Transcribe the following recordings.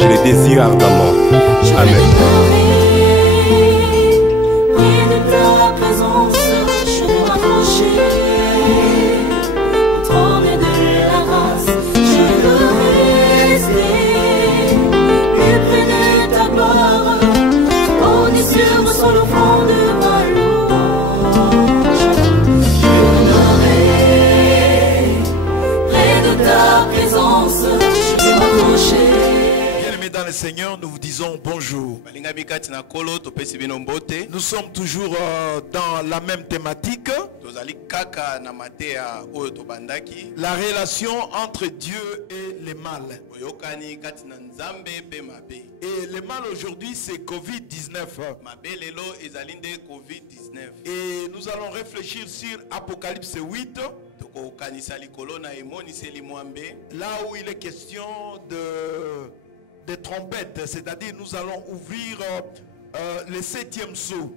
Je le désire ardemment. Amen. Seigneur, nous vous disons bonjour. Nous sommes toujours dans la même thématique. La relation entre Dieu et le mal. Et le mal aujourd'hui, c'est Covid-19. Et nous allons réfléchir sur Apocalypse 8. Là où il est question de trompettes, c'est-à-dire nous allons ouvrir le 7e sceau.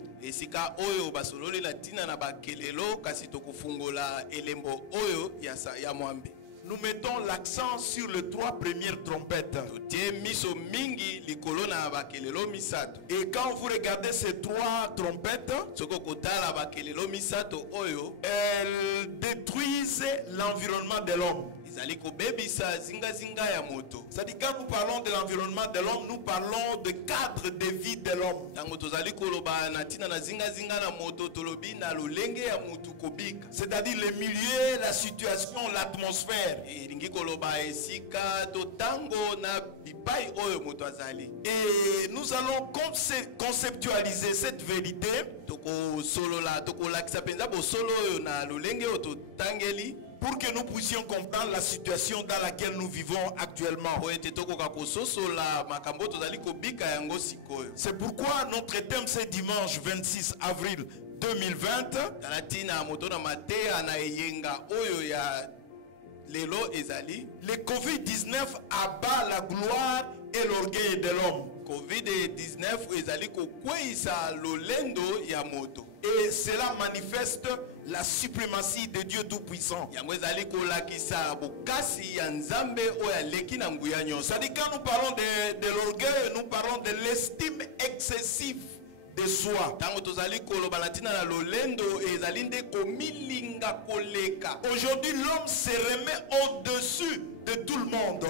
Nous mettons l'accent sur les 3 premières trompettes. Et quand vous regardez ces 3 trompettes, elles détruisent l'environnement de l'homme. C'est-à-dire quand nous parlons de l'environnement de l'homme, nous parlons de cadre de vie de l'homme. C'est-à-dire le milieu, la situation, l'atmosphère. Et nous allons conceptualiser cette vérité pour que nous puissions comprendre la situation dans laquelle nous vivons actuellement. C'est pourquoi notre thème c'est dimanche 26 avril 2020. Le Covid-19 abat la gloire et l'orgueil de l'homme. Et cela manifeste la suprématie de Dieu Tout-Puissant. C'est-à-dire quand nous parlons de l'orgueil, nous parlons de l'estime excessive de soi. Aujourd'hui, l'homme se remet au-dessus de tout le monde.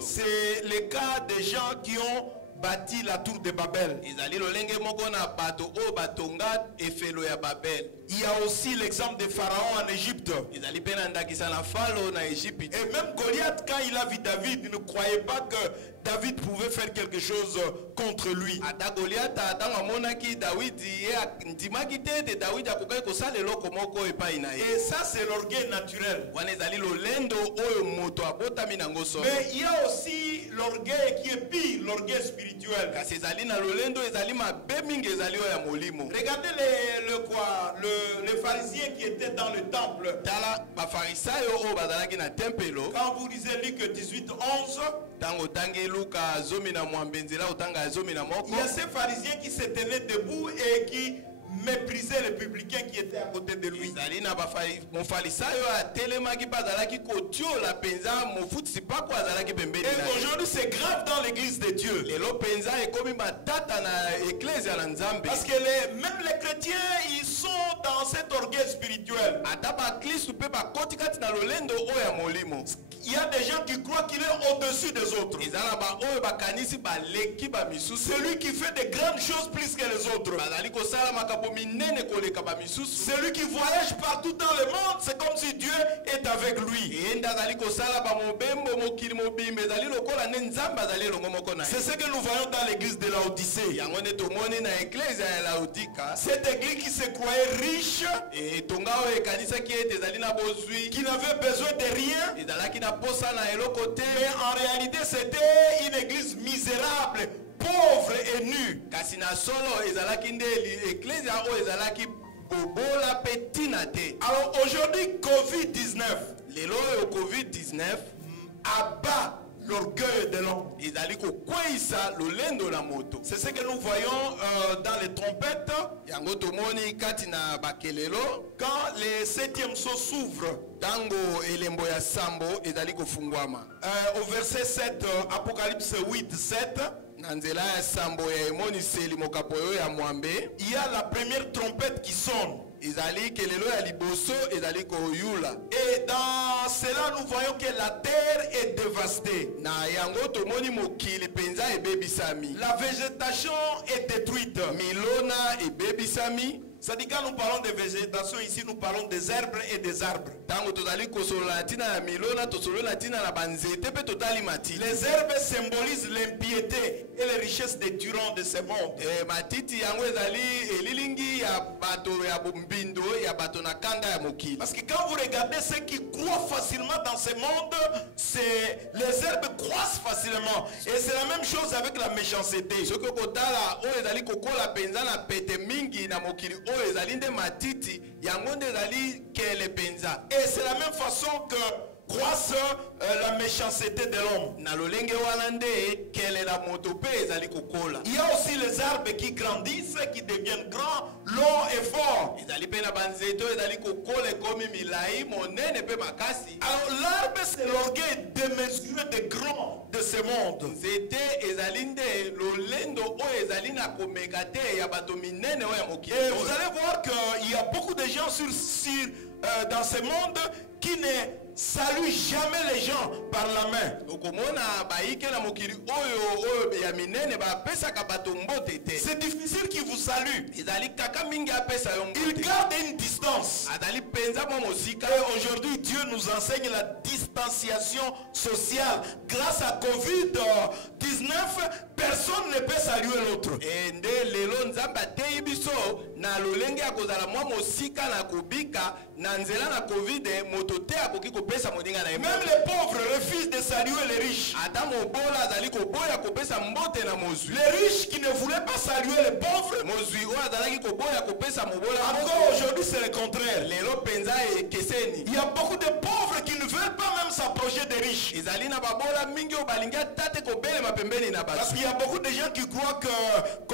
C'est le cas des gens qui ont bâti la tour de Babel. Il y a aussi l'exemple de Pharaon en Égypte. Et même Goliath, quand il a vu David, il ne croyait pas que David pouvait faire quelque chose contre lui. Et ça, c'est l'orgueil naturel. Mais il y a aussi l'orgueil qui est pire, l'orgueil spirituel. Regardez les pharisiens qui étaient dans le temple. Quand vous lisez Luc 18, 11, il y a ces pharisiens qui se tenaient debout et qui méprisaient les publicains qui étaient à côté de lui. Et aujourd'hui c'est grave dans l'église de Dieu. Parce que même les chrétiens, ils sont dans cet orgueil spirituel. Il y a des gens qui croient qu'il est au-dessus des autres. Celui qui fait de grandes choses plus que les autres. Celui qui voyage partout dans le monde, c'est comme si Dieu est avec lui. C'est ce que nous voyons dans l'église de Laodicée. Cette église qui se croyait riche, qui n'avait besoin de rien, mais en réalité c'était une église misérable, pauvre et nue. Alors aujourd'hui, Covid-19 abat l'orgueil de l'homme. C'est ce que nous voyons dans les trompettes. Quand les septièmes sceaux s'ouvrent, au verset 7, Apocalypse 8, 7, il y a la première trompette qui sonne. Et dans cela, nous voyons que la terre est dévastée. La végétation est détruite. Ça dit quand nous parlons de végétation, ici nous parlons des herbes et des arbres. Les herbes symbolisent l'impiété et les richesses des tyrans de ce monde. Parce que quand vous regardez ceux qui croient facilement dans ce monde, les herbes croissent facilement. Et c'est la même chose avec la méchanceté. Et c'est la même façon que croisse la méchanceté de l'homme. Il y a aussi les arbres qui grandissent, qui deviennent grands, longs et forts. Alors l'arbre, c'est l'orgueil démesuré des grands de ce monde. Et vous allez voir qu'il y a beaucoup de gens dans ce monde qui ne saluent jamais les gens par la main. C'est difficile qu'ils vous saluent. Ils gardent une distance. Et aujourd'hui, Dieu nous enseigne la distanciation sociale. Grâce à Covid-19, personne ne peut saluer l'autre. Même les pauvres refusent de saluer les riches. Les riches qui ne voulaient pas saluer les pauvres. Encore aujourd'hui, c'est le contraire. Il y a beaucoup de pauvres qui ne veulent pas même s'approcher des riches. Parce qu'il y a beaucoup de gens qui croient que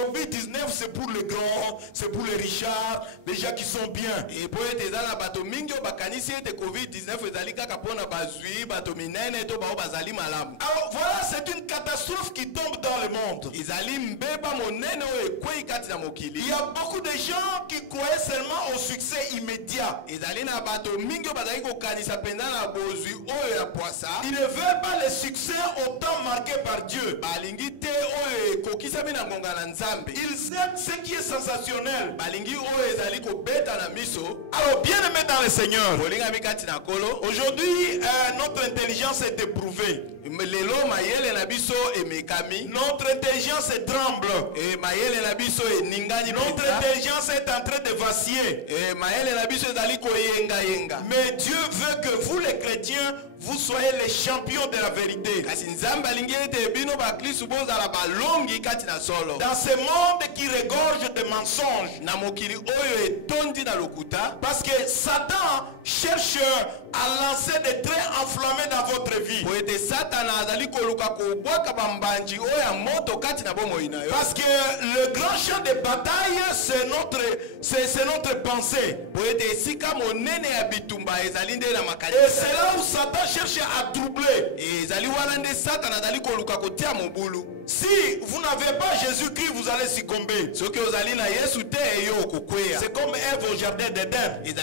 Covid-19 c'est pour les grands, c'est pour les richards, les gens qui sont bien. Alors voilà, c'est une catastrophe qui tombe dans le monde. Il y a beaucoup de gens qui croyaient seulement au succès immédiat. Ils ne veulent pas le succès au temps marqué par Dieu. Ils aiment ce qui est sensationnel. Alors bien aimé dans le Seigneur, aujourd'hui notre intelligence est éprouvée. Notre intelligence tremble. Notre intelligence est en train de vaciller. Mais Dieu veut que vous les chrétiens, vous soyez les champions de la vérité. Dans ce monde qui regorge de mensonges. Parce que Satan cherche à lancer des traits enflammés dans votre vie. Parce que le grand champ de bataille, c'est notre pensée. Et c'est là où Satan cherche à troubler. Si vous n'avez pas Jésus-Christ, vous allez succomber. C'est comme Ève au jardin d'Éden. Il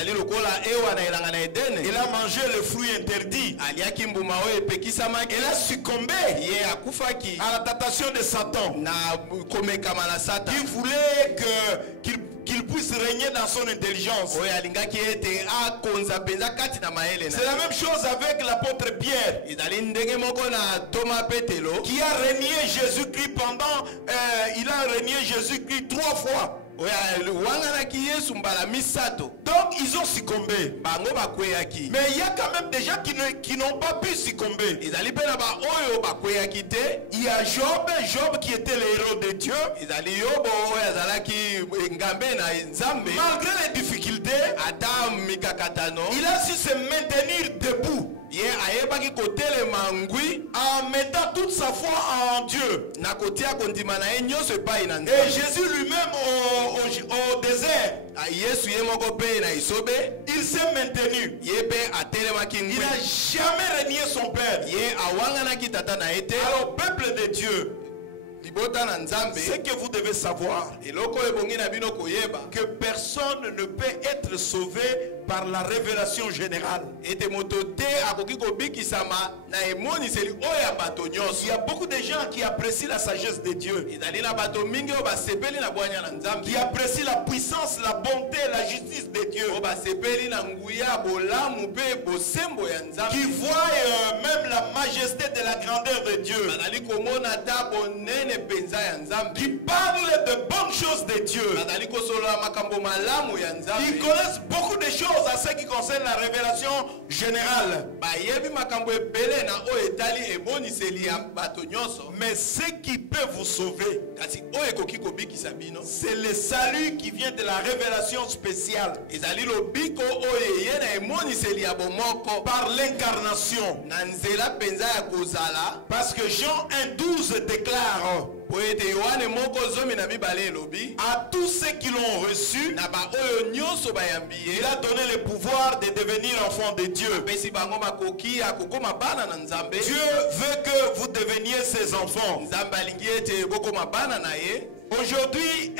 a mangé le fruit interdit. Il a succombé à la tentation de Satan. Il voulait qu'il puisse régner dans son intelligence. C'est la même chose avec l'apôtre Pierre, qui a régné Jésus-Christ il a régné Jésus-Christ 3 fois. Donc ils ont succombé. Mais il y a quand même des gens qui n'ont pas pu succomber. Il y a Job qui était le héros de Dieu. Malgré les difficultés, il a su se maintenir debout. ye ayebaki kotelema ngwi en mettant toute sa foi en Dieu. na kotia kondima na ye nyonso epai na Et Nzambe. Jésus lui-même au désert, Yesu ye moko mpe na isobe il s'est maintenu. ye mpe atelemaki Il ngwi n'a jamais renié son Père. ye awanganaki tata na ye te. Alors, peuple de Dieu, Libota na Nzambe ce que vous devez savoir, eloko ebongi na bino koyeba que personne ne peut être sauvé par la révélation générale. ete moto te akoki kobikisama na emoniseli oyo ya bato Il y nyonso. a beaucoup de gens qui apprécient la sagesse de Dieu, ezali na bato mingi oyo basepeli na bwanya na Nzambe, qui apprécient la puissance, la bonté, la justice de Dieu, oyo basepeli na nguya bolamu mpe bosembo ya qui Nzambe, voient même la majesté de la grandeur de Dieu, bazali komona ta bonene penza ya Nzambe, qui parlent de bonnes choses de Dieu. bazali kosolola makambo malamu ya Ils Nzambe, connaissent beaucoup de choses à ce qui concerne la révélation générale. bayebi makambo ebele na oyo etali emoniseli ya bato nyonso, Mais ce qui peut vous sauver, kasi oyo ekoki kobikisa bino c'est le salut qui vient de la révélation spéciale ezali lobiko oyo eye na emoniseli ya bomoko par l'incarnation. na nzela penza ya kozala. Parce que Jean 1,12 déclare Po ete Yohane moko zomi na mibale elobi à tous ceux qui l'ont reçu, na ba oyo nyonso bayambi ye il a donné le pouvoir de devenir enfants de Dieu. apesi bango makoki ya kokoma bana na Nzambe. Dieu veut que vous deveniez ses enfants. Nzambe alingi ete bokoma bana na ye. Aujourd'hui,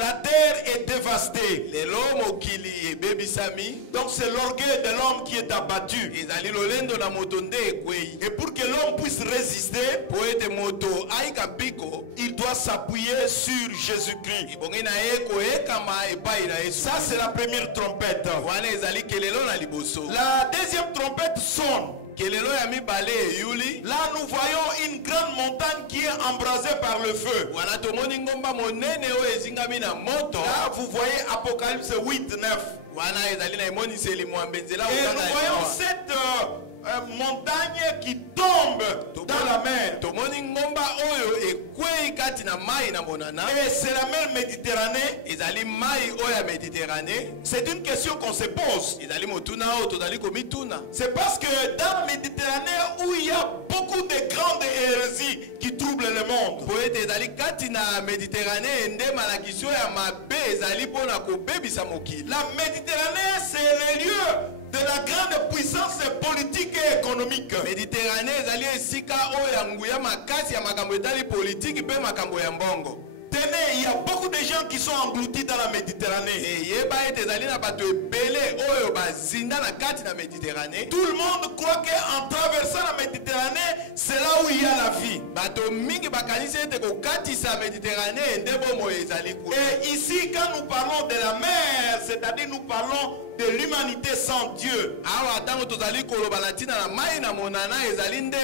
la terre est dévastée. Lelo mokili ebebisami, Donc c'est l'orgueil de l'homme qui est abattu. ezali lolendo na moto nde ekwei. Et pour que l'homme puisse résister, Po ete moto aika mpiko il doit s'appuyer sur Jésus-Christ. ibongi na ye koyekama epai na Yesu. Ça, c'est la première trompette. Wana ezali kelelo na liboso. La deuxième trompette sonne. Kelelo ya mibale eyuli. Là, nous voyons une grande montagne qui est embrasée par le feu. Wana tomoni ngomba monene oyo ezingami na moto. Là, vous voyez Apocalypse 8, 9. Wana ezali na emoniseli mwambe nzela Et okanga nous ya voyons Noa. cette montagne qui tombe dans la mer. tomoni ngomba oyo ekwei kati na mai na monana. Et c'est la mer Méditerranée. ezali mai oyo ya Méditerranée. C'est une question qu'on se pose. ezali motuna oyo tozali komituna. C'est parce que dans la Méditerranée où il y a beaucoup de grandes hérésies qui troublent le monde. po ete ezali kati na Méditerranée nde malakisi oyo ya mabe ezali mpona kobebisa mokili. La Méditerranée, c'est le lieu de la grande puissance politique et économique. Méditerranée ezali esika oyo ya nguya makasi ya makambo etali politiki mpe makambo ya mbongo. Tenez, il y a beaucoup de gens qui sont engloutis dans la Méditerranée. eyeba ete ezali na bato ebele oyo bazinda na kati na Méditerranée. Tout le monde croit qu'en traversant la Méditerranée, c'est là où il y a la vie. bato mingi bakanisi ete kokatisa Méditerranée nde bomoi ezali kuna. Et ici, quand nous parlons de la mer, c'est-à-dire nous parlons de l'humanité sans Dieu. awa ntango tozali koloba na ntina na mai na monana ezali nde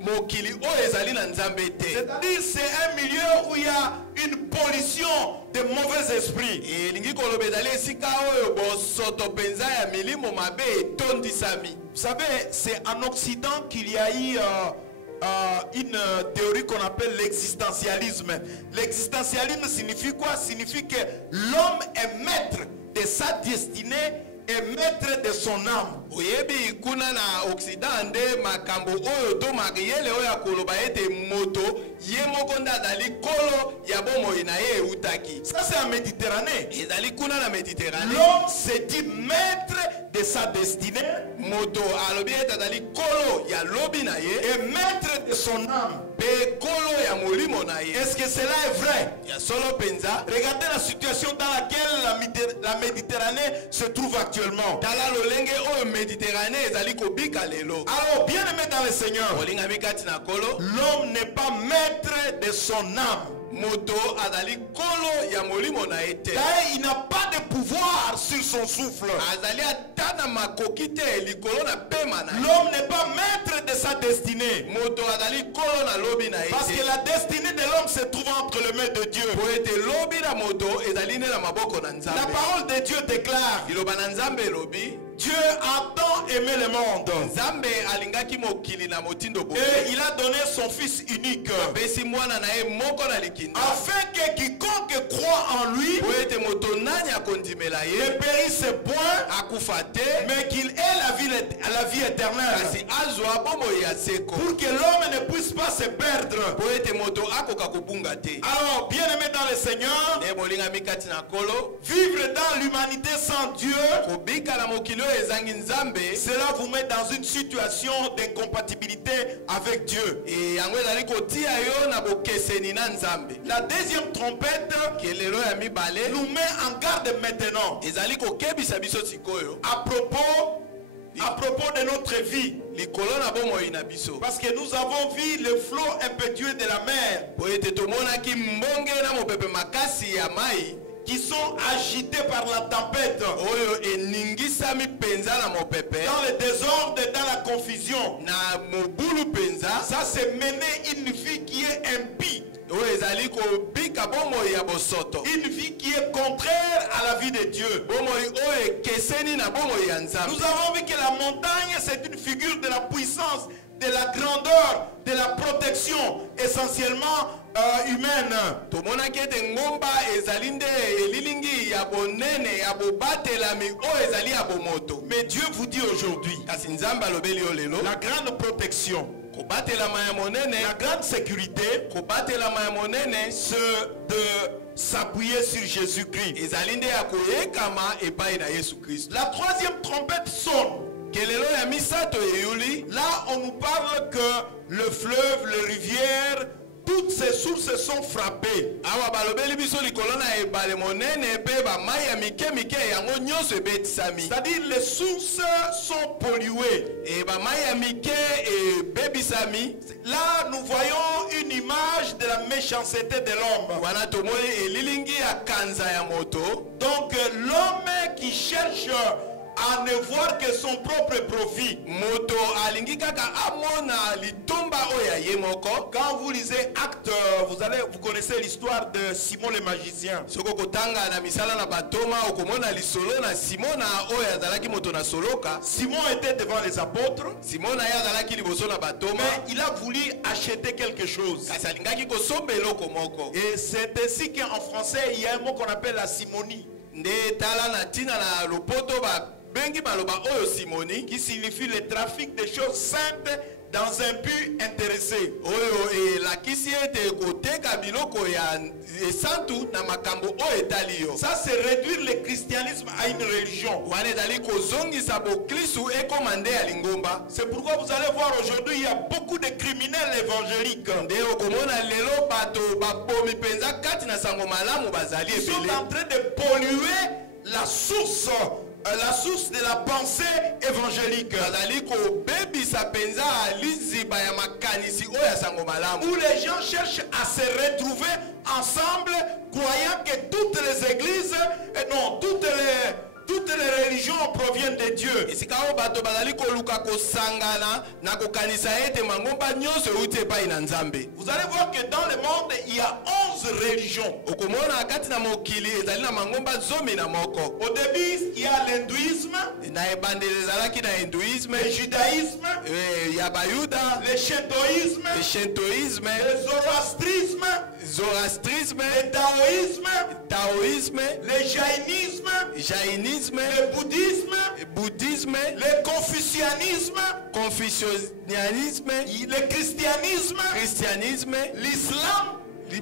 mokili oyo ezali na Nzambe te. C'est-à-dire c'est un milieu où il y a une pollution de mauvais esprits. elingi koloba ezali esika oyo bosoto penza ya milimo mabe etondisami. Vous savez, c'est en Occident qu'il y a eu une théorie qu'on appelle l'existentialisme. L'existentialisme signifie quoi? Signifie que l'homme est maître de sa destinée et maître de son âme. oyebi kuna na Occident nde makambo oyo to makiyele oyo ya koloba ete moto ye moko nde azali kolo ya bomoi na ye eutaki. Ça, c'est en Méditerranée. ezali kuna na Méditerranée. L'homme se dit maître de sa destinée moto alobi ete azali kolo ya lobi na ye et maître de son âme. mpe kolo ya molimo na ye. Est-ce que cela est vrai? ya solo penza. Regardez la situation dans laquelle la Méditerranée se trouve actuellement. tala lolenge oyo Méditerranée ezali kobika lelo. Alors, bien aimé dans le Seigneur, olingami kati na kolo. l'homme n'est pas maître de son âme. moto azali kolo ya molimo na ye te. D'ailleurs, il n'a pas de pouvoir sur son souffle. azali ata na makoki te likolo na pema na ye. L'homme n'est pas maître de sa destinée. moto azali kolo na lobi na ye Parce que te. la destinée de l'homme se trouve entre les mains de Dieu. po ete lobi na moto ezali nde na maboko na La Nzambe. parole de Dieu déclare liloba na Nzambe elobi Dieu a tant aimé le monde. Nzambe alingaki mokili na motindo boye. Et il a donné son fils unique. Apesi mwana na ye moko na likinda. Afin que quiconque croit en lui Po ete moto nani akondimela ne ye périsse point, akufa te, mais qu'il ait la vie éternelle. kasi azwa bomoi ya seko. Pour que l'homme ne puisse pas se perdre. Po ete moto akoka kubunga te. Alors, bien-aimé dans le Seigneur, Ne bolingami kati na kolo, vivre dans l'humanité sans Dieu, kobika na mokili oyo ezangi nzambe, cela vous met dans une situation d'incompatibilité avec Dieu. e yango ezali kotia yo na bokeseni na nzambe. La deuxième trompette kelelo ya mibale nous met en garde maintenant ezali kokebisa biso sikoyo à propos de notre vie. likolo na bomoi na biso, Parce que nous avons vu le flot impétueux de la mer po ete tomonaki mbonge na mopepe makasi ya mai qui sont agités par la tempête. oyo eningisami penza na mopepe Dans le désordre, dans la confusion. na mobulu penza, Ça, c'est mener une vie qui est impie. oyo ezali kobika bomoi ya bosoto, Une vie qui est contraire à la vie de Dieu. bomoi oyo ekeseni na bomoi ya nzambe. Nous avons vu que la montagne, c'est une figure de la puissance, de la grandeur, de la protection, essentiellement humaine. tomonaki ete ngomba ezali nde elilingi ya bonene ya bobatelami oyo ezali ya bomoto. Mais Dieu vous dit aujourd'hui, kasi nzambe alobeli yo lelo, la grande protection, kobatelama ya monene, la grande sécurité, kobatelama ya monene c'est de s'appuyer sur Jésus-Christ. ezali nde ya koyekama epai na Yesu Kristo. La troisième trompette sonne. kelelo ya misato eyuli, Là, on nous parle que le fleuve, les rivières, toutes ces sources sont frappées. awa balobeli biso likolo na ebale monene mpe bamai ya mike mike yango nyonso ebetisami. C'est-à-dire les sources sont polluées. E bamai ya mike ebebisami. Là, nous voyons une image de la méchanceté de l'homme. wana tomoni elilingi ya kanza ya moto. Donc, l'homme qui cherche à ne voir que son propre profit. Moto alingi kaka amona litomba oyo ya ye moko. Quand vous lisez Actes, vous connaissez l'histoire de Simon le magicien. Soko kotanga na misala na batoma okomona lisolo na Simona oyo azalaki moto na soloka. Simon était devant les apôtres, Simona ye azalaki liboso na batoma. mais il a voulu acheter quelque chose. kasi alingaki kosomba eloko moko. Et c'est ainsi qu'en français, il y a un mot qu'on appelle la simonie, nde tala na ntina na lopoto babengi maloba oyo simoni, qui signifie le trafic des choses saintes dans un but intéressé. oyo elakisi ete koteka biloko ya esantu na makambo oyo etali yo. Ça, c'est réduire le christianisme à une religion. wana ezali kozongisa boklistu ekoma nde ya lingomba. C'est pourquoi vous allez voir aujourd'hui, il y a beaucoup de criminels évangéliques nde okomona lelo bato babomi mpenza kati na sango malamu bazali qui sont ebele. en train de polluer la source de la pensée évangélique. bazali kobebisa mpenza liziba ya makanisi oyo ya sango malamu. Où les gens cherchent à se retrouver ensemble, croyant que toutes les églises, non, toutes les religions proviennent de Dieu. esika oyo bato bazali koluka kosangana na kokanisa ete mangomba nyonso euti epai na nzambe. Vous allez voir que dans le monde, il y a 11 religions. okomona kati na mokili ezali na mangomba zomi na moko. Au début, il y a l'hindouisme, na ebandeli ezalaki na hinduisme, le judaïsme, ya bayuda, le shintoïsme, le shintoisme, le zoroastrisme, zoroastrisme, le taoïsme, taoisme, le jaïnisme, jainisme, le bouddhisme, bouddhisme, le confucianisme, confucianisme, le christianisme, christianisme, l'islam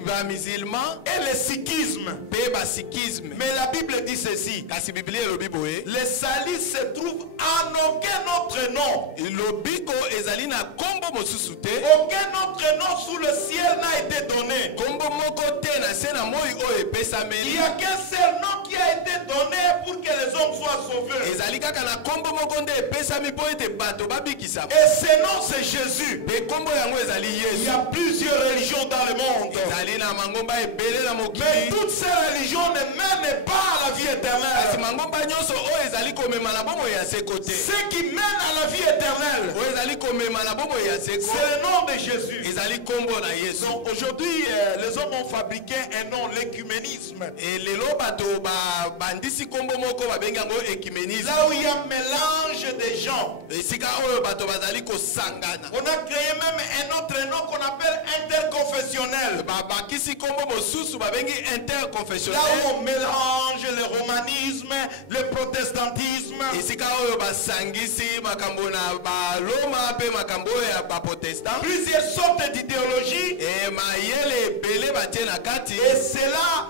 bamisilman et le sikhisme. mpe basikisme. Mais la Bible dit ceci: kasi biblia elobi boye, le salut se trouve en aucun autre nom. lobiko ezali na kombo mosusu te, Aucun autre nom sous le ciel n'a été donné. kombo moko te na se na moi oyo Il epesameli. n'y a qu'un seul nom qui a été donné pour que les hommes soient sauvés. ezali kaka na kombo moko nde epesami mpo ete bato babikisa. Et ce nom, c'est Jésus. mpe kombo yango ezali Il y yesu. a plusieurs religions dans le monde. ezali na mangomba ebele na Mais mokili, toutes ces religions ne mènent pas à la vie kasi éternelle. mangomba nyonso oyo ezali komema na bomoi ya seko te. Ce qui mène à la vie éternelle, oyo ezali komema na bomoi ya seko c'est le nom de Jésus. ezali kombo na yesu. Donc aujourd'hui, les hommes ont fabriqué devient un nom, l'écuménisme. Et lelo bato ba bandisi kombo moko ba bengi yango ecuménisme. Là où il y a un mélange de gens. Esika oyo bato bazali ko sangana. On a créé même un autre nom qu'on appelle interconfessionnel. Ba kisi kombo mosusu ba bengi interconfessionnel. Là où on mélange le romanisme, le protestantisme. Esika oyo ba sangisi makambo na ba Loma pe makambo ya ba protestant. Plusieurs sortes d'idéologies. Et mayele belé batie na kati. Et cela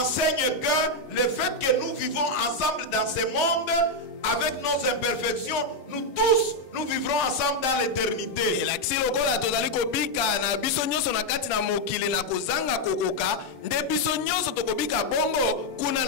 enseigne que le fait que nous vivons ensemble dans ce monde, avec nos imperfections, nous tous, nous vivrons ensemble dans l'éternité. Et la kisi lokola tozali kobika na biso nyonso na kati na mokili na kozanga kokoka, nde biso nyonso tokobika bongo kuna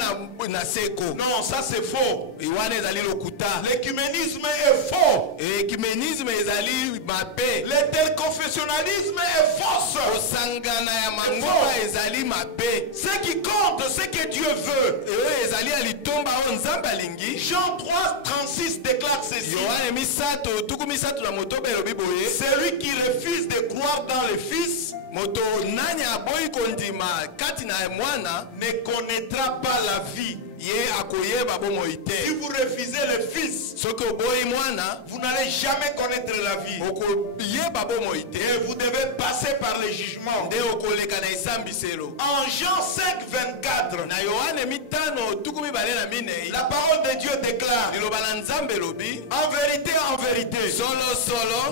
na seko. Non, ça c'est faux. Iwane ezali lokuta. L'écuménisme est faux. Ecuménisme ezali mabe. L'interconfessionnalisme est fausse. Osangana ya mangomba ezali mabe. Ce qui compte, c'est que Dieu veut. Ewe ezali alitomba o nzamba lingi. Jean 3, 36 déclare ceci. Yohane misato tuku misato na motobe elobi boye. Celui qui refuse de croire dans le Fils moto nani aboyi kondima kati na mwana ne connaîtra pas la vie. Ye akoyeba bomo ite. Si vous refusez le Fils, soki oboyi mwana, vous n'allez jamais connaître la vie. okoyeba bomo ite. Et vous devez passer par le jugement. Nde okoleka na esambiselo. En Jean 5, 24, na Yohane mitano tuku mibale na minei, la parole de Dieu déclare, liloba na Nzambe lobi, en vérité, solo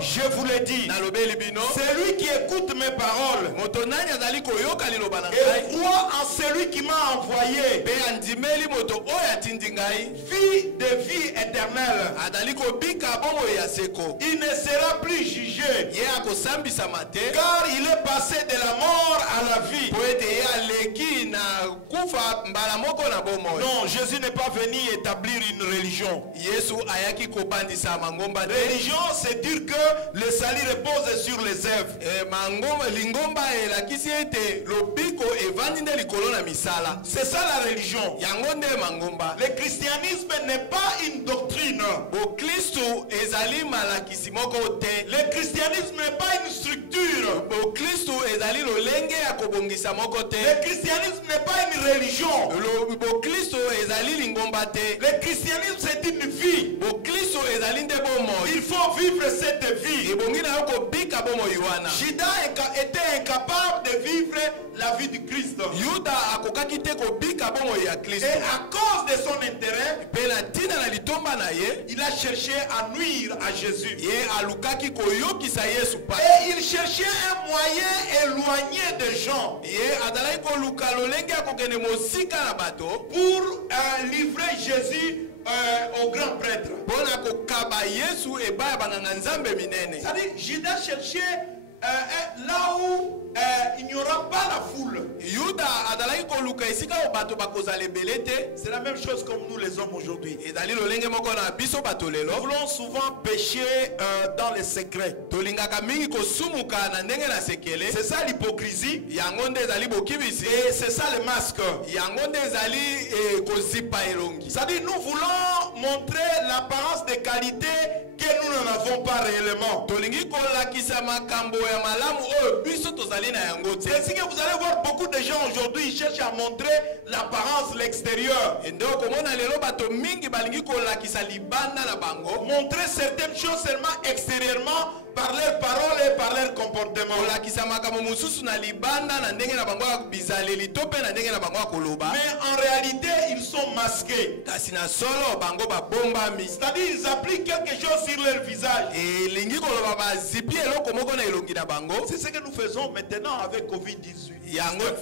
je vous le dis, na lobe libino, celui qui écoute mes paroles moto nani azali koyoka liloba na et ngai, croit en celui qui m'a envoyé, pe andimeli moto oyo atindi ngai, vit de vie éternelle. adali kobika bomo ya seko. Il ne sera plus jugé, Ye akosambisama te, car il est passé de la mort à la vie. po ete ye aleki na kufa mbala moko na bomo. Non, Jésus n'est pas venu établir une religion. Yesu ayaki kobandisa mangomba te. Religion, c'est dire que le salut repose sur les œuvres. Mangomba lingomba elakisi ete lobiko evandi nde likolo na misala. C'est ça la religion. Yango nde mangomba. Le christianisme n'est pas une doctrine. Bokristu ezali malakisi moko te. Le christianisme n'est pas une structure. Bokristu ezali lolenge ya kobongisa moko te. Le christianisme n'est pas une religion. Bokristu ezali lingomba te. Le christianisme c'est une vie. Bokristu ezali nde bomoi. Il faut vivre cette vie. Ebongi na yo kobika bomoi wana. Judas était incapable de vivre la vie du Christ. Yuda akokaki te kobika bomoi ya Kristo. Et à cause de son intérêt, Pe na tina na litomba na ye, il a cherché à nuire à Jésus. ye alukaki koyokisa Yesu pa. Et il cherchait un moyen éloigné des gens Ye adalaki koluka lolenge ya kokende mosika na bato pour livrer Jésus au grand prêtre. mpona kokaba Yesu epai ya banganga nzambe minene. C'est-à-dire, Judas cherchait là où il n'y aura pas la foule. Yuda adalaki koluka esika oyo bato bakozala ebele te. C'est la même chose comme nous les hommes aujourd'hui. Ezali lolenge moko na biso bato lelo. Nous voulons souvent pécher dans les secrets. Tolingaka mingi kosumuka na ndenge na sekele. C'est ça l'hypocrisie. Yango nde ezali bokibisi. Et c'est ça le masque. Yango nde ezali kozipa elongi. C'est-à-dire, nous voulons montrer l'apparence de qualité que nous n'en avons pas réellement. Tolingi kolakisa makambo ya malamu oyo biso tozali na yango te. C'est ce que vous allez voir beaucoup de gens aujourd'hui, ils cherchent à montrer l'apparence, l'extérieur. Nde okomona lelo bato mingi balingi kolakisa libanda na bango. Montrer certaines choses seulement extérieurement par leurs paroles et par leur comportement. Kolakisa makambo mosusu na libanda na ndenge na bango ya bizaleli to pe na ndenge na bango ya koloba. Mais en réalité, ils sont masqués. Kasi na solo bango babombami. C'est-à-dire, ils appliquent quelque chose sur leur visage. Elingi koloba bazipi eloko moko na elongi na bango. C'est ce que nous faisons maintenant avec Covid-18.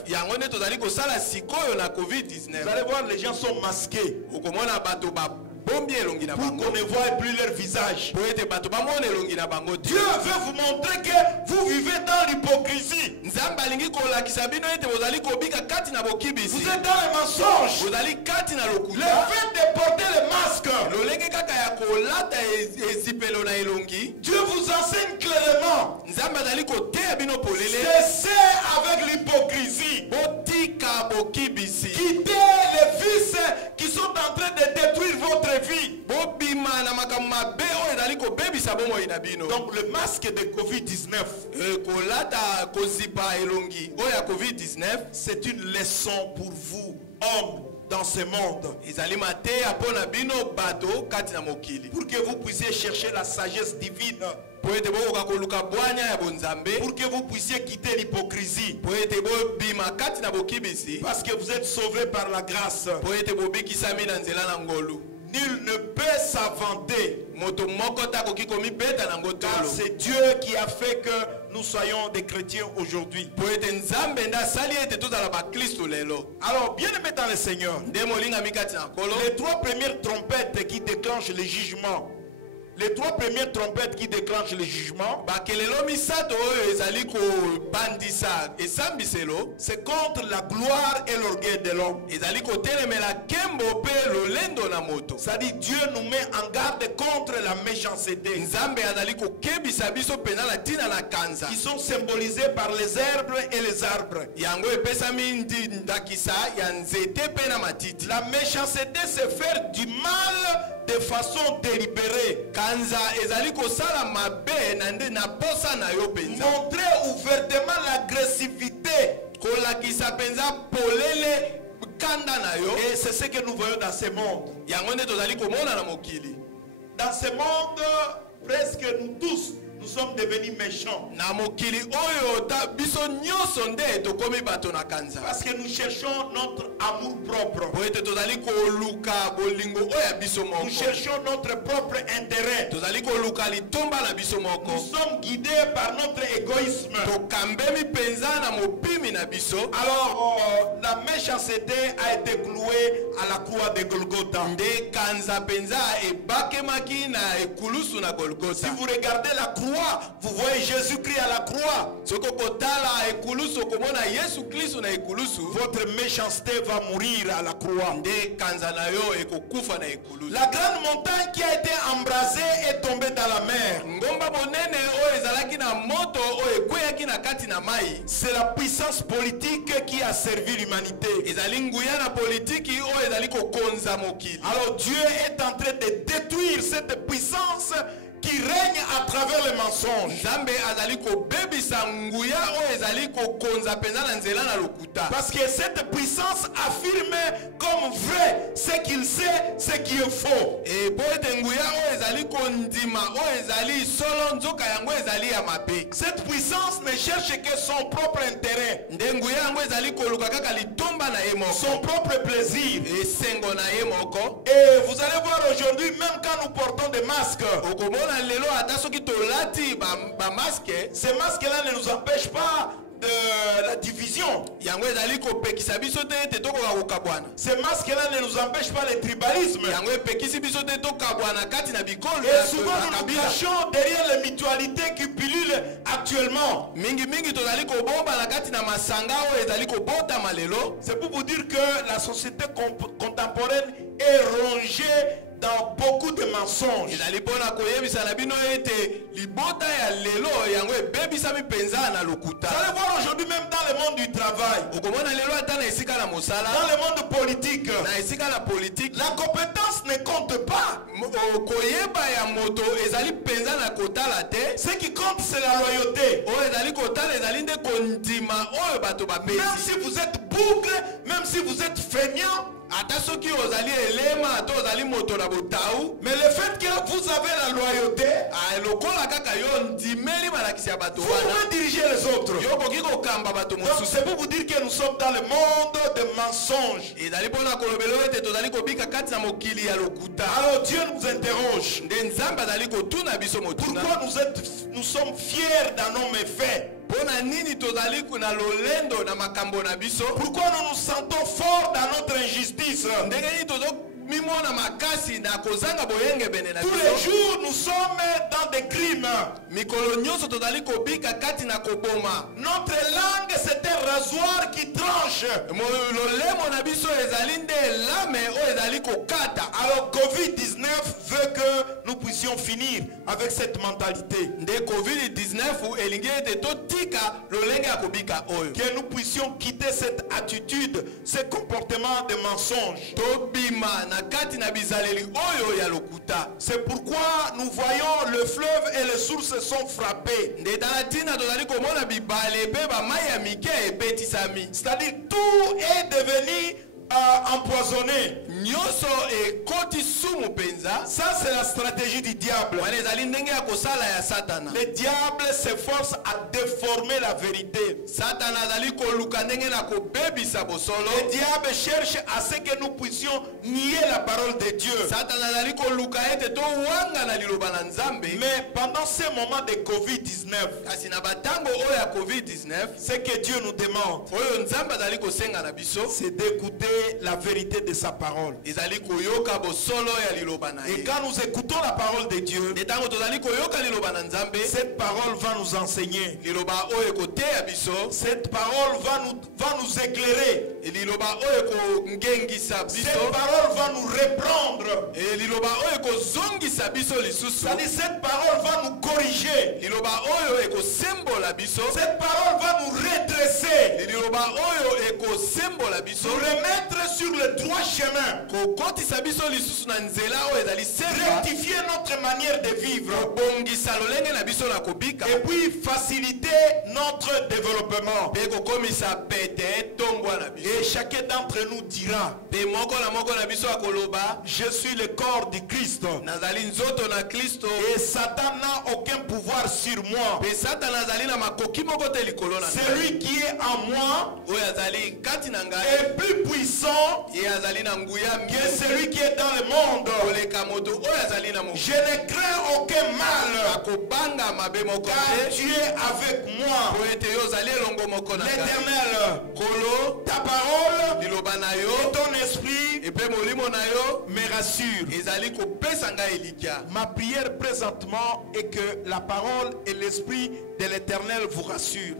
Yango nde tozali kosala sikoyo na COVID-19. Vous allez voir, les gens sont masqués. Okomona bato babombi elongi na Pour bango. qu'on ne voit plus leur visage. Po ete bato bamona elongi na bango te. Dieu veut vous montrer que vous vivez dans l'hypocrisie. Nzambe alingi kolakisa bino ete bozali kobika kati na bokibisi. Vous êtes dans le mensonge. Bozali kati na Le lokuta. fait de porter le masque, Lolenge kaka ya kolata ezipelo na elongi. Dieu vous enseigne clairement. Nzambe azali koteya bino polele. Cessez avec l'hypocrisie. Botika bokibisi. Quittez les vices qui sont en train de détruire votre vie. Bobima na makambo mabe oyo ezali kobebisa bomoi na bino. Donc le masque casque de Covid-19. C'est une leçon pour vous, hommes, dans ce monde. Pour que vous puissiez chercher la sagesse divine. Pour que vous puissiez quitter l'hypocrisie. Parce que vous êtes sauvés par la grâce. Nul ne peut s'inventer. Car c'est Dieu qui a fait que nous soyons des chrétiens aujourd'hui. Alors, bien aimé dans le Seigneur, les trois premières trompettes qui déclenchent le jugement. Les trois premières trompettes qui déclenchent le jugement, c'est contre la gloire et l'orgueil de l'homme. C'est-à-dire Dieu nous met en garde contre la méchanceté, qui sont symbolisés par les herbes et les arbres. La méchanceté, c'est faire du mal de façon délibérée. Montrer ouvertement l'agressivité. Et c'est ce que nous voyons dans ce monde. Dans ce monde, presque nous tous, nous sommes devenus méchants. Parce que nous cherchons notre amour propre. Nous cherchons notre propre intérêt. Nous sommes guidés par notre égoïsme. Alors, la méchanceté a été clouée à la croix de Golgotha. Si vous regardez la croix, vous voyez Jésus-Christ à la croix. Votre méchanceté va mourir à la croix. La grande montagne qui a été embrasée est tombée dans la mer. C'est la puissance politique qui a servi l'humanité. Alors Dieu est en train de détruire cette puissance qui règne à travers les mensonges. Parce que cette puissance affirme comme vrai ce qu'il sait, ce qui est faux. Cette puissance ne cherche que son propre intérêt, son propre plaisir. Et vous allez voir aujourd'hui, même quand nous portons des masques, ces masques-là ne nous empêchent pas de la division. Ces masques-là ne nous empêchent pas le tribalisme. Et souvent nous nous cachons derrière les mutualités qui pullulent actuellement. C'est pour vous dire que la société contemporaine est rongée dans beaucoup de mensonges. Vous allez voir aujourd'hui même dans le monde du travail, dans le monde politique, la compétence ne compte pas. Ce qui compte, c'est la loyauté. Même si vous êtes bougre, même si vous êtes feignant, mais le fait que vous avez la loyauté, vous pouvez diriger les autres. Donc c'est pour vous dire que nous sommes dans le monde des mensonges. Alors Dieu nous interroge. Pourquoi nous sommes fiers d'un homme fait? Pourquoi nous nous sentons forts dans notre injustice? Tous les jours nous sommes dans des crimes. Notre langue c'est un rasoir qui tranche. Alors Covid-19 veut que nous puissions finir avec cette mentalité. Que nous puissions quitter cette attitude, ce comportement de mensonge. C'est pourquoi nous voyons le fleuve et les sources sont frappés. C'est-à-dire tout est devenu empoisonné. Ça c'est la stratégie du diable. Le diable s'efforce à déformer la vérité. Le diable cherche à ce que nous puissions nier la parole de Dieu. Mais pendant ces moments de Covid-19, ce que Dieu nous demande, c'est d'écouter la vérité de sa parole. Et quand nous écoutons la parole de Dieu, cette parole va nous enseigner. Cette parole va nous éclairer. Cette parole va nous reprendre. Cette parole va nous corriger. Cette parole va nous redresser. Nous remettre sur le droit chemin. Rectifier notre manière de vivre. Et puis faciliter notre développement. Et chacun d'entre nous dira: je suis le corps du Christ. Et Satan n'a aucun pouvoir sur moi. Celui qui est en moi est plus puissant que celui qui est dans le monde. Je ne crains aucun mal, car tu es avec moi. L'Éternel, ta parole et ton esprit me rassurent. Ma prière présentement est que la parole et l'esprit de l'Éternel vous rassurent.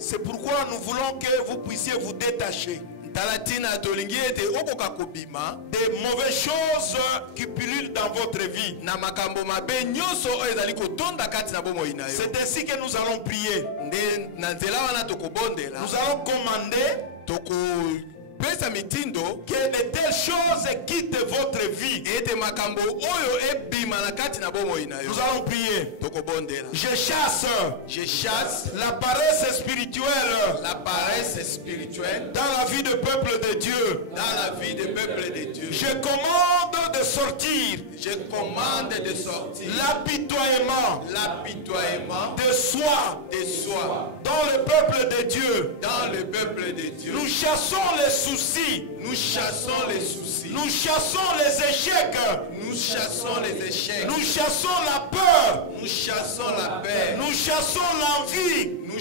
C'est pourquoi nous voulons que vous puissiez vous détacher des mauvaises choses qui pullulent dans votre vie. C'est ainsi que nous allons prier. Nous allons commander que de telles choses quittent votre vie. Nous allons prier. Je chasse la paresse spirituelle dans la vie du peuple de Dieu. Je commande de sortir l'apitoiement de soi dans le peuple de Dieu. Nous chassons les soucis. Nous chassons les échecs. Nous chassons la peur. Nous chassons l'envie. Nous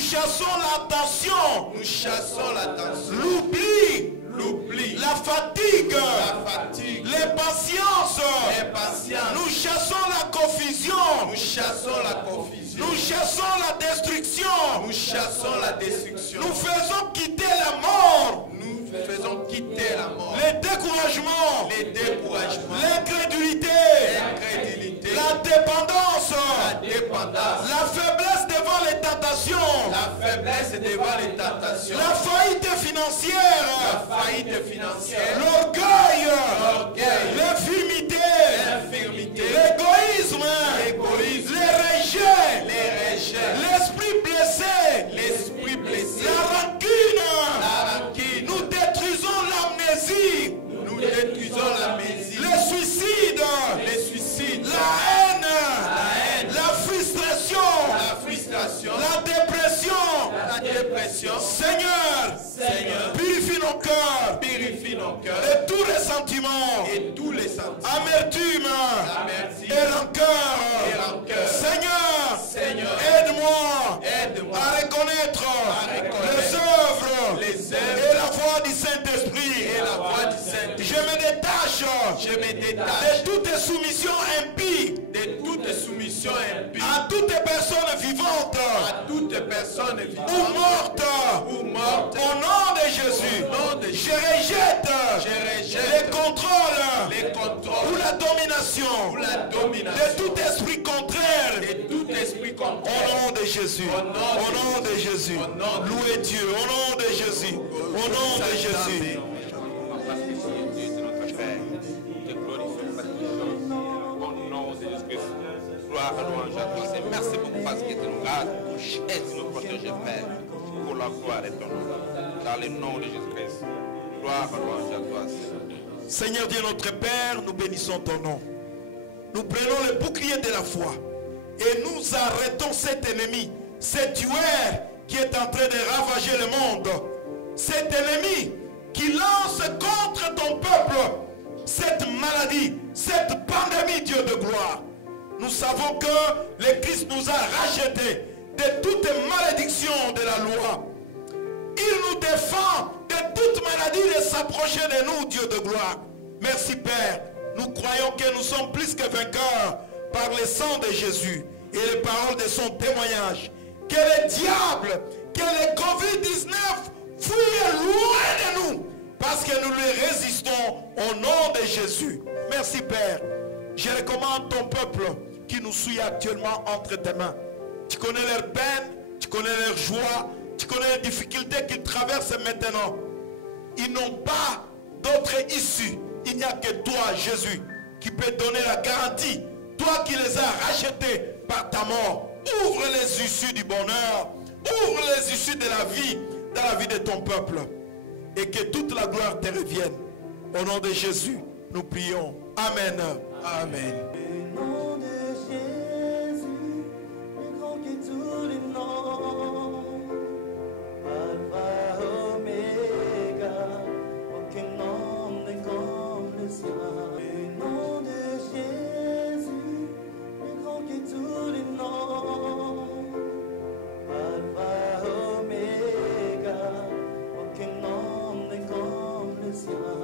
chassons la tension. L'oubli, la fatigue, l'impatience. Nous chassons la confusion. Nous chassons la destruction. Nous faisons quitter la mort. Le découragement. L'incrédulité. La dépendance. La faiblesse devant les tentations. La faillite financière. L'orgueil. L'infirmité. L'égoïsme. Les rejets. L'esprit blessé. La rancune. Nous détruisons l'amnésie. Le suicide. La haine. La frustration. La dépression. Seigneur, purifie nos cœurs de tout ressentiment, amertume et rancœur. Seigneur, aide-moi à reconnaître les œuvres et la voix du Saint-Esprit. Je me détache de toute soumission impie à toute personne vivante ou morte. Au nom de Jésus, je rejette les contrôles ou la domination de tout esprit contraire esprit Au nom de Jésus. Au nom de Jésus. Louez Dieu. Au nom de Jésus. Au nom de Jésus. Gloire à louange à toi. Merci beaucoup parce que tu nous gardes, et tu nous protèges, Père, pour la gloire de ton nom. Dans le nom de Jésus-Christ. Gloire à louange à toi, Seigneur. Seigneur Dieu notre Père, nous bénissons ton nom. Nous prenons le bouclier de la foi et nous arrêtons cet ennemi, cet tueur qui est en train de ravager le monde. Cet ennemi qui lance contre ton peuple cette maladie, cette pandémie, Dieu de gloire. Nous savons que le Christ nous a rachetés de toute malédiction de la loi. Il nous défend de toute maladie de s'approcher de nous, Dieu de gloire. Merci Père. Nous croyons que nous sommes plus que vainqueurs par le sang de Jésus et les paroles de son témoignage. Que le diable, que le Covid-19 fuit loin de nous parce que nous lui résistons au nom de Jésus. Merci Père. Je recommande ton peuple qui nous suit actuellement entre tes mains. Tu connais leur peine, tu connais leur joie, tu connais les difficultés qu'ils traversent maintenant. Ils n'ont pas d'autre issue. Il n'y a que toi, Jésus, qui peut donner la garantie. Toi qui les as rachetés par ta mort. Ouvre les issues du bonheur. Ouvre les issues de la vie dans la vie de ton peuple. Et que toute la gloire te revienne. Au nom de Jésus, nous prions. Amen. Amen. Au nom de Jésus, plus grand que tous les noms. Alpha, Oméga, aucun nom n'est comme le sien. Au nom de Jésus, plus grand que tous les noms. Alpha, Oméga, aucun nom n'est comme le sien.